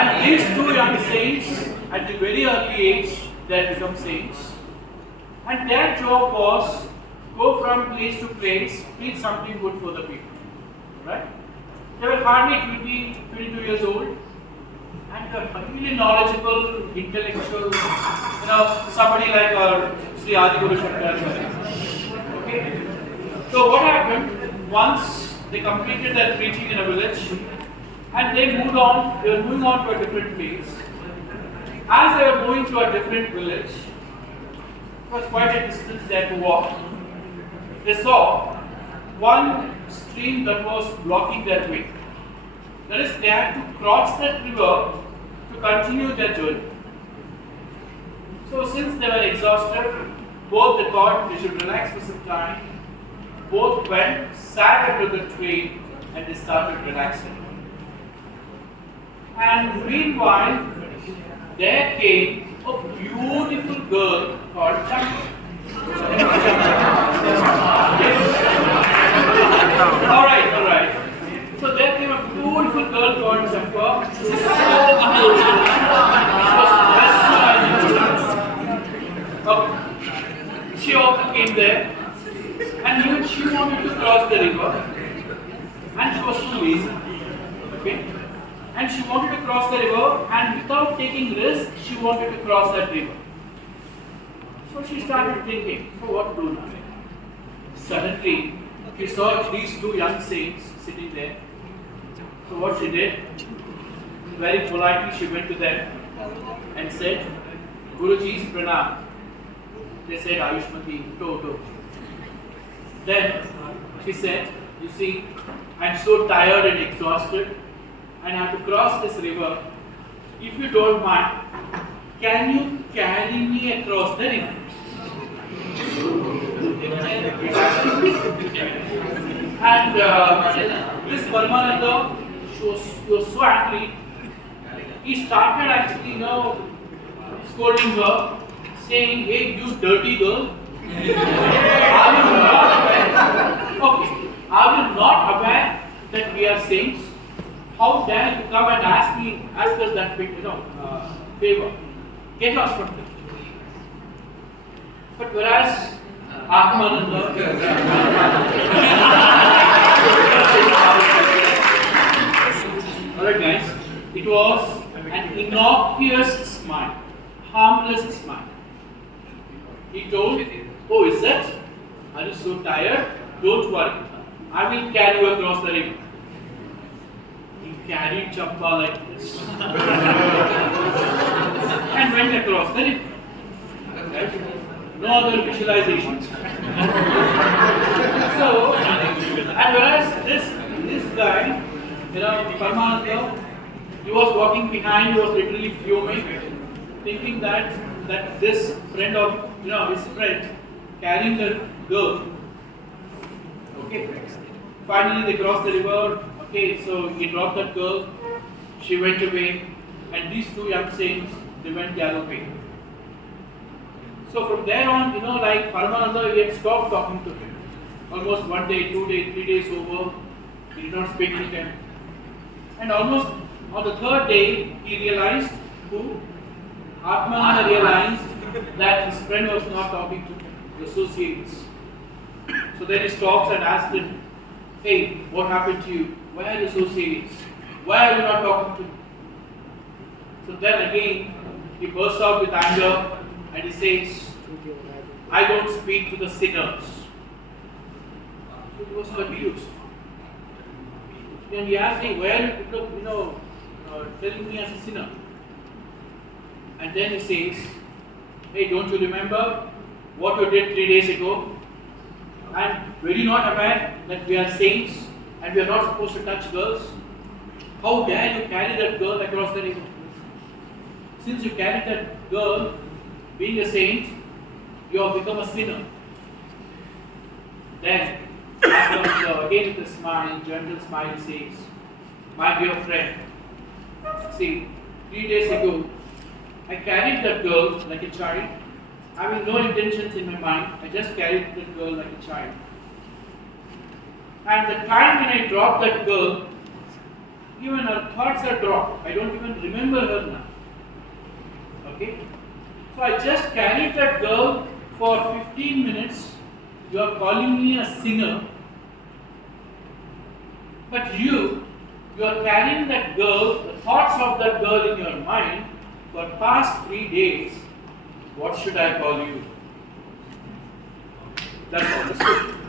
And these two young saints, at the very early age, they had become saints. And their job was go from place to place, preach something good for the people. Right? They were hardly 20, 22 years old. And they were really knowledgeable, intellectual, somebody like our Sri Adiguru Shankaracharya. Okay? So what happened, once they completed their preaching in a village, and they moved on, they were moving on to a different place. As they were moving to a different village, it was quite a distance they had to walk. They saw one stream that was blocking their way. That is, they had to cross that river to continue their journey. So since they were exhausted, both they thought they should relax for some time. Both went, sat under the tree, and they started relaxing. And meanwhile, there came a beautiful girl called Champa. Alright. So there came a beautiful girl called Champa. So beautiful. She also came there, and even she wanted to cross the river, and she was too lazy. Okay? And she wanted to cross the river, and without taking risk, she wanted to cross that river. So she started thinking, so what to do now? Suddenly, she saw these two young saints sitting there. So what she did, very politely she went to them and said, Guruji's pranam. They said, Ayushmati, to. Then she said, you see, I'm so tired and exhausted, and I have to cross this river. If you don't mind, can you carry me across the river? And this Paramananda, he was so angry. He started actually, scolding her, saying, hey, you dirty girl, are you not aware that we are saints? How dare you come and ask us that favor? Get lost from this. But whereas Atmananda, alright guys, it was an innocuous smile, harmless smile. He told, oh, is that? Are you so tired? Don't worry, I will carry you across the river. He carried Champa like this and went across the river. Right? No other visualization. So, and whereas this guy, Paramananda, he was walking behind, he was literally fuming, thinking that this friend of, his friend, carrying the girl. Okay. Finally, they crossed the river. Okay, so he dropped that girl. She went away, and these two young saints, they went galloping. So from there on, like Paramananda, he had stopped talking to him. Almost 1 day, 2 days, 3 days over, he did not speak to him. And almost on the third day, he realized, Atmananda realized that his friend was not talking to him, the associates. So then he stops and asks him, hey, what happened to you? Where are the associates? Why are you not talking to me? So then again, he bursts out with anger and he says, I don't speak to the sinners. So he was confused. And he asked me, why are you telling me as a sinner? And then he says, hey, don't you remember what you did 3 days ago? And were you not aware that we are saints and we are not supposed to touch girls? How dare you carry that girl across the river? Since you carried that girl, being a saint, you have become a sinner. Then, after again with a smile, gentle smile, he says, my dear friend, see, 3 days ago, I carried that girl like a child, having no intentions in my mind. I just carried that girl like a child. And the time when I dropped that girl, even her thoughts are dropped. I don't even remember her now. Okay? So I just carried that girl for 15 minutes. You are calling me a sinner. But you are carrying that girl, the thoughts of that girl in your mind for past 3 days. What should I call you? That's all the scripture.